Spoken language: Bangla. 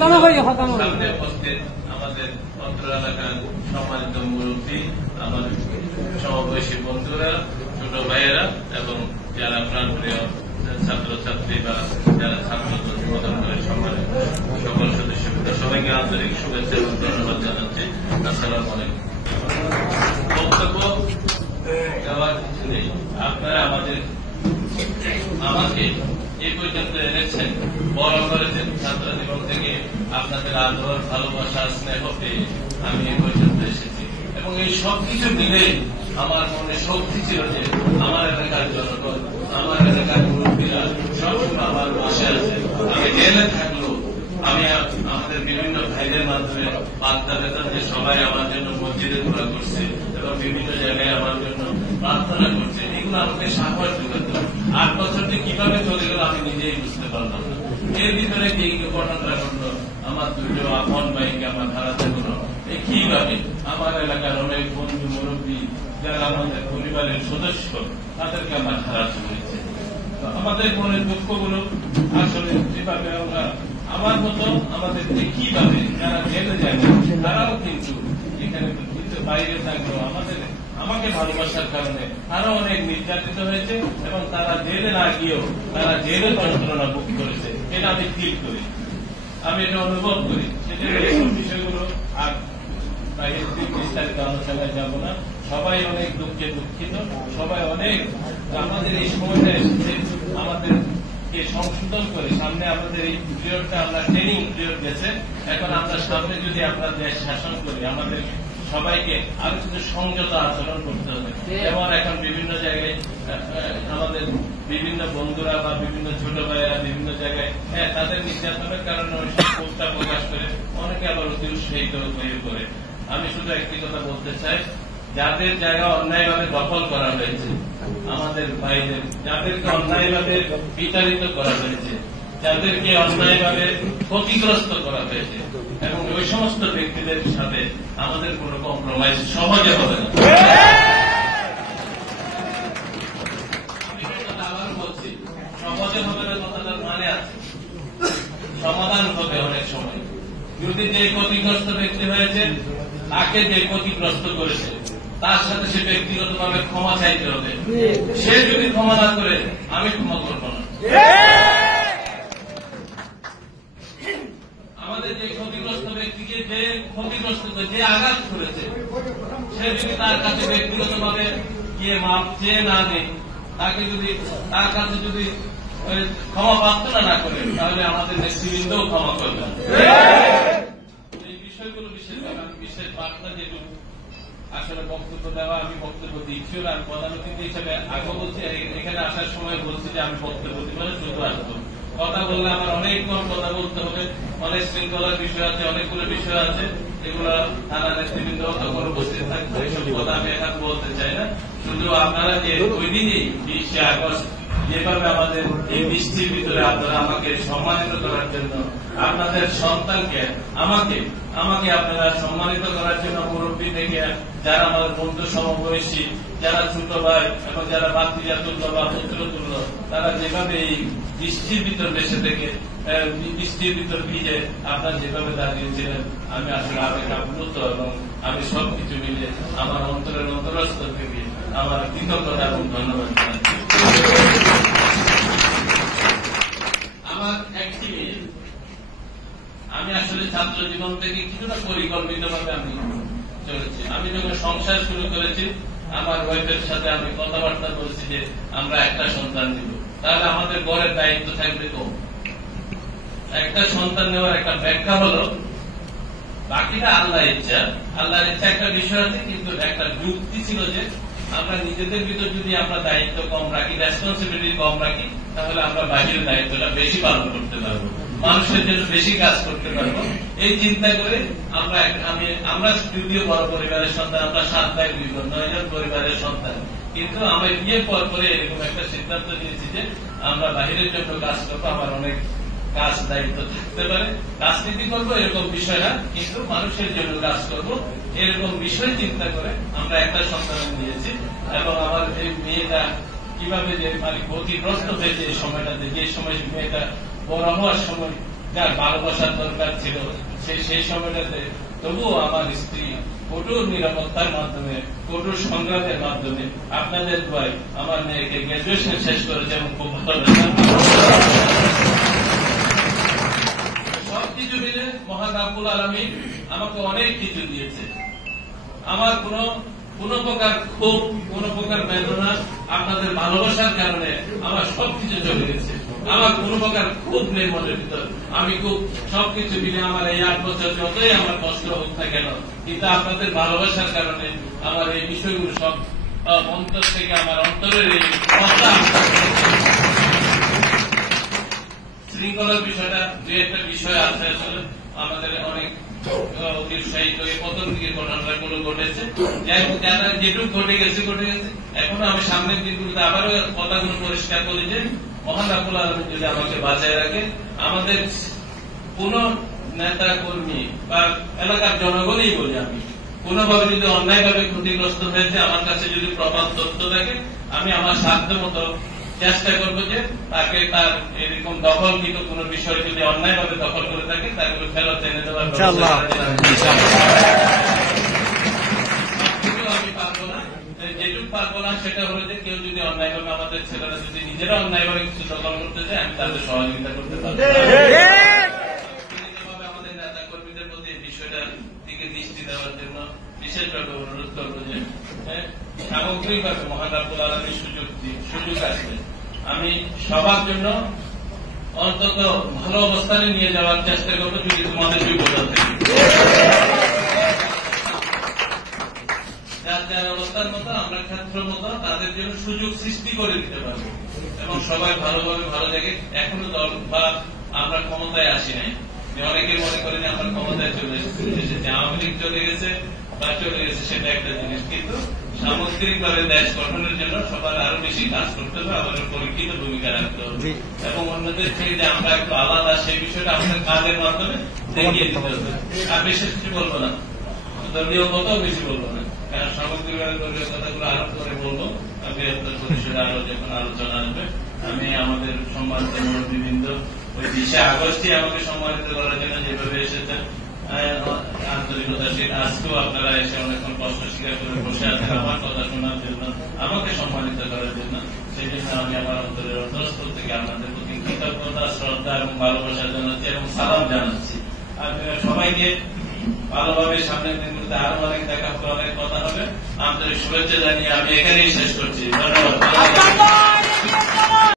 সামনে উপস্থিত আমাদের অত্র এলাকার সম্মানিত মুরব্বী, আমার সমবয়সী বন্ধুরা, ছোট ভাইয়েরা এবং যারা প্রাণপ্রিয় ছাত্রছাত্রী বা যারা ছাত্র প্রদান করে সম্মানিত সকল সদস্যবৃন্দ, সবাইকে আন্তরিক শুভেচ্ছা এবং ধন্যবাদ জানাচ্ছি। আসসালামু আলাইকুম। বক্তব্য দেওয়ার কিছু নেই। আপনারা আমাকে এই পর্যন্ত এনেছেন, বড় করেছেন। ছাত্র জীবন থেকে আপনাদের আদর, ভালোবাসা, স্নেহ পেয়ে আমি এই পর্যন্ত এসেছি এবং এই সবকিছু মিলে আমার মনে শক্তি ছিল যে আমার এলাকার জনগণ, আমার এলাকার মুরব্বীরা সবসময় আমার পাশে আছে। আমি জেলে থাকলেও আমি আমাদের বিভিন্ন ভাইদের মাধ্যমে বার্তা পেতাম যে সবাই আমার জন্য মসজিদে দোয়া করছে এবং বিভিন্ন জায়গায় আমার জন্য প্রার্থনা করছে। এগুলো আমাকে সাহস যোগাত। 8 বছরটি কিভাবে চলে গেল আমি নিজেই বুঝতে পারলাম না। এর ভিতরে কি ঘটনাটা ঘটলো, আমার দুটো আপন ভাইকে আমার হারাতে হলো। এই কিভাবে আমার এলাকার অনেক বন্ধু মুরব্বী যারা আমাদের পরিবারের সদস্য, তাদেরকে আমার হারাতে হয়েছে। আমাদের মনের দুঃখগুলো আসলে যেভাবে আমরা আমার মতো আমাদের কিভাবে যারা জেলে যায় তারাও কিন্তু এখানে বাইরে থাকলেও আমাকে ভালোবাসার কারণে আরো অনেক নির্যাতিত হয়েছে এবং তারা জেলে না গিয়েও তারা জেলে যন্ত্রণা ভোগ করেছে। এটা আমি ফিল করি, আমি এটা অনুভব করি। সেজন্য এইসব বিষয়গুলো আর বাইরের দিক বিস্তারিত আলোচনায় যাব না। সবাই অনেক দুঃখে দুঃখিত, সবাই অনেক আমাদের এই সময়টা এসেছে আমাদেরকে সংশোধন করে সামনে আমাদের এই পিরিয়ডটা আমরা ট্রেনিং পিরিয়ড গেছে। এখন আমরা সামনে যদি আমরা দেশ শাসন করি আমাদের সবাইকে আরো কিছু সংযত আচরণ করতে হবে। যেমন এখন বিভিন্ন জায়গায় আমাদের বিভিন্ন বন্ধুরা বা বিভিন্ন ছোট ভাইয়েরা বিভিন্ন জায়গায় তাদের নির্যাতনের কারণে ওই সব পোস্টটা প্রকাশ করে অনেকে আবার অতি উৎসাহিত হয়ে পড়ে। আমি শুধু একটি কথা বলতে চাই, যাদের জায়গা অন্যায়ভাবে দখল করা হয়েছে, আমাদের ভাইদের যাদেরকে অন্যায়ভাবে বিতাড়িত করা হয়েছে, যাদেরকে অন্যায়ভাবে ক্ষতিগ্রস্ত করা হয়েছে এবং ওই সমস্ত ব্যক্তিদের সাথে আমাদের কোন কম্প্রোমাইজ সহজে হবে না। আমি আবার বলছি, সহজে হবে না কথাটার মানে আছে, সমাধান হবে অনেক সময়। যদি যে ক্ষতিগ্রস্ত ব্যক্তি হয়েছে তাকে যে ক্ষতিগ্রস্ত করেছে তার সাথে সে ব্যক্তিগতভাবে ক্ষমা চাইতে হবে। সে যদি ক্ষমা না করে আমি ক্ষমা করব না। আমাদের যে ক্ষতিগ্রস্ত ব্যক্তিকে যে ক্ষতিগ্রস্ত যে আঘাত করেছে সে যদি তার কাছে ব্যক্তিগতভাবে গিয়ে মাপ চেয়ে না নেই, তাকে যদি তার কাছে যদি ক্ষমা প্রার্থনা না করে তাহলে আমাদের নেতৃবৃন্দও ক্ষমা করবে না। এই বিষয়গুলো বিশেষ বার্তা যেটুকু আসলে বক্তব্য দেওয়া, আমি বক্তব্য দিচ্ছিল, আমি প্রধান অতিথি হিসেবে আগে বলছি, এখানে আসার সময় বলছি যে আমি বক্তব্য দিব শুধু আসবো। কথা বললে আমার অনেকক্ষণ কথা বলতে হবে, অনেক শৃঙ্খলার বিষয় আছে, অনেকগুলো বিষয় আছে, এগুলো থানা নেতৃবৃন্দ তখন উপস্থিত থাকবে। এইসব কথা আমি এখন বলতে চাই না। শুধু আপনারা যে ওই দিনই 20শে আগস্ট যেভাবে আমাদের এই বৃষ্টির ভিতরে আপনারা আমাকে সম্মানিত করার জন্য, আপনাদের সন্তানকে আমাকে আপনারা সম্মানিত করার জন্য মুরব্বী থেকে যারা আমাদের বন্ধু সমবয়সী, যারা ছোট ভাই এবং যারা ভাতিজা তুল্য বা পুত্র তুল্য, তারা যেভাবে এই বৃষ্টির ভিতর বেসে থেকে বৃষ্টির ভিতর ভিজে আপনারা যেভাবে দাঁড়িয়েছিলেন, আমি আসলে আবেগ আপ্লুত এবং আমি সবকিছু মিলে আমার অন্তরের অন্তরস্থ থেকে আমার কৃতজ্ঞতা এবং ধন্যবাদ জানাচ্ছি। আমার একটি আমি আসলে ছাত্র জীবন থেকে কিছুটা পরিকল্পিত ভাবে আমি চলেছি। আমি যখন সংসার শুরু করেছি আমার ওয়াইফের সাথে আমি কথাবার্তা বলছি যে আমরা একটা সন্তান দিব, তাহলে আমাদের ঘরের দায়িত্ব থাকবে কম। একটা সন্তান নেওয়ার একটা ব্যাখ্যা হলো বাকিটা আল্লাহর ইচ্ছা একটা বিষয় আছে, কিন্তু একটা যুক্তি ছিল যে আমরা নিজেদের ভিতর যদি আমরা দায়িত্ব কম রাখি, রেসপন্সিবিলিটি কম রাখি, তাহলে আমরা বাহিরের দায়িত্বটা বেশি পালন করতে পারবো, মানুষের জন্য বেশি কাজ করতে পারবো। এই চিন্তা করে আমরা যদিও বড় পরিবারের সন্তান, আমরা 7 ভাই 2 বোন 9 জন পরিবারের সন্তান, কিন্তু আমরা বিয়ের পর এরকম একটা সিদ্ধান্ত নিয়েছি যে আমরা বাহিরের জন্য কাজ করবো। আমার অনেক কাজ দায়িত্ব থাকতে পারে, রাজনীতি করবো এরকম বিষয় না, কিন্তু মানুষের জন্য কাজ করবো এরকম বিষয় চিন্তা করে আমরা একটা সন্তান নিয়েছি। এবং আমার এই মেয়েটা কিভাবে যে ক্ষতিগ্রস্ত হয়েছে এই সময়টাতে, যে সময় মেয়েটা বড় হওয়ার সময় যার ভালোবাসার দরকার ছিল সেই সময়টাতে তবুও আমার স্ত্রী কঠোর নিরাপত্তার মাধ্যমে, কঠোর সংগ্রামের মাধ্যমে আপনাদের দোয়ায় আমার মেয়েকে গ্রাজুয়েশন শেষ করেছে এবং খুব ভালো সবকিছু মিলে মহান রাব্বুল আলামিন আমাকে অনেক কিছু দিয়েছে। আমার কোন প্রকার ক্ষোভ, কোন প্রকার বেদনা আপনাদের ভালোবাসার কারণে আমার সবকিছু চলে গেছে। আমার কোন প্রকার ক্ষোভ নেই মনের ভিতর। আমি খুব সবকিছু মিলে আমার এই 8 বছর যতই আমার কষ্ট হোক না কেন, কিন্তু আপনাদের ভালোবাসার কারণে আমার এই বিষয়গুলো সব অন্তর থেকে আমার অন্তরের এই শৃঙ্খলার বিষয়টা যে একটা বিষয় আছে আসলে আমাদের অনেক উৎসাহিত প্রথম দিকে ঘটনাগুলো ঘটেছে, যারা যেটুকু ঘটে গেছে। এখনো আমি সামনের দিনগুলোতে আবারও কথাগুলো পরিষ্কার করি যে মহান রাব্বুল আলামিন যদি আমাকে বাঁচায় রাখে, আমাদের কোন নেতা কর্মী বা এলাকার জনগণই বলি আমি কোনোভাবে যদি অন্যায়ভাবে ক্ষতিগ্রস্ত হয়েছে, আমার কাছে যদি প্রমাণ তথ্য থাকে, আমি আমার সাধ্য মতো চেষ্টা করবো যে তাকে তার এরকম দখলকৃত কোন বিষয় যদি অন্যায়ভাবে দখল করে থাকে তাকে ফেরত এনে দেওয়ার আমি পারবো না। যেটুকু পারবো না সেটা হলো যে কেউ যদি অন্যায়ভাবে আমাদের ছেলেরা যদি নিজেরা অন্যায়ভাবে কিছু দখল করতে চায়, আমি তাদের সহযোগিতা করতে পারবো। আমাদের নেতা কর্মীদের প্রতি এই বিষয়টার দিকে দৃষ্টি দেওয়ার জন্য বিশেষভাবে অনুরোধ করবো যে সামগ্রিকভাবে মহান রাব্বুল আলামিন সুযোগ আসবে আমি সবার জন্য অন্তত ভালো অবস্থানে নিয়ে যাওয়ার চেষ্টা করবো, যদি তোমাদের বিপদ থাকে। যার অবস্থার মতো আমরা ক্ষেত্র মতো তাদের জন্য সুযোগ সৃষ্টি করে দিতে পারবো এবং সবাই ভালোভাবে ভালো থাকে। এখনো দল বা আমরা ক্ষমতায় আসি নাই, অনেকে মনে করেন আমরা ক্ষমতায় চলে এসেছি, আওয়ামী লীগ চলে গেছে বা চলে গেছে সেটা একটা জিনিস, কিন্তু সামগ্রিকভাবে দেশ গঠনের জন্য সবার আরো বেশি কাজ করতে হবে, আমাদের পরীক্ষিত ভূমিকা রাখতে হবে এবং অন্যদের থেকে যে আমরা একটু আলাদা সেই বিষয়টা আমাদের কাজের মাধ্যমে দেখিয়ে দিতে হবে। আর বিশেষ কিছু বলবো না, দলীয় কথাও বেশি বলবো না, কারণ সামগ্রিকভাবে দলীয় কথাগুলো আরো করে বলবো, বৃহত্তর পরিষদে আরো যখন আলোচনা আসবে। আমি আমাদের সম্মানিত মুরব্বিবৃন্দ ওই 20 আগস্টে আমাকে সম্মানিত করার জন্য যেভাবে এসেছেন আন্তরিকতার সহিত, আজকেও আপনারা এসে অনেকক্ষণ কষ্ট স্বীকার করে বসে আছেন আমার কথা শোনার জন্য, আমাকে সম্মানিত করার জন্য। সেই জন্য আমি আমার অন্তরের অন্তঃস্থল থেকে আপনাদের প্রতি কৃতজ্ঞতা, শ্রদ্ধা এবং ভালোবাসা জানাচ্ছি এবং সালাম জানাচ্ছি। আপনারা সবাইকে ভালোভাবে সামনের দিনগুলোতে আরো অনেক দেখা হবে, অনেক কথা হবে। আন্তরিক শুভেচ্ছা জানিয়ে আমি এখানেই শেষ করছি। ধন্যবাদ।